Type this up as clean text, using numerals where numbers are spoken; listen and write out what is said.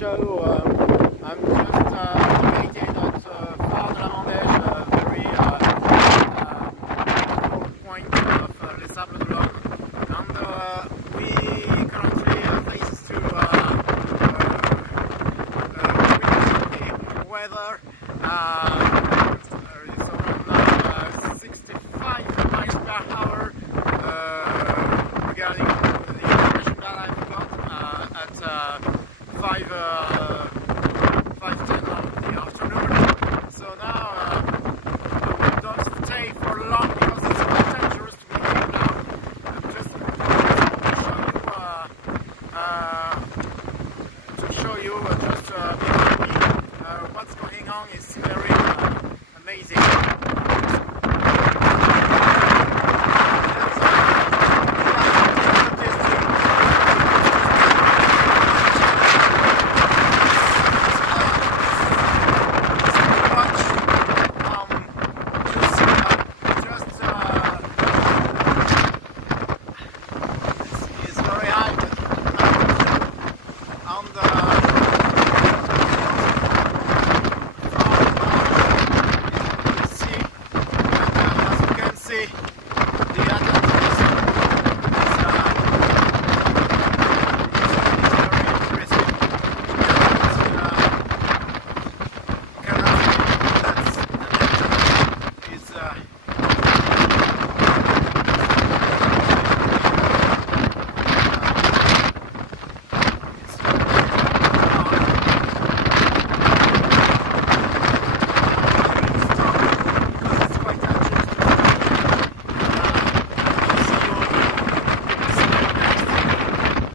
show. I'm just located at Phare, very beautiful point of Les Sablesd'Olonne, and we currently face to windy weather. It's around 65 miles per hour regarding the information that I've got at 5:10 of the afternoon. So now I don't stay for long because it's quite dangerous to be here now. I'm just to show you just behind me what's going on. Is very amazing.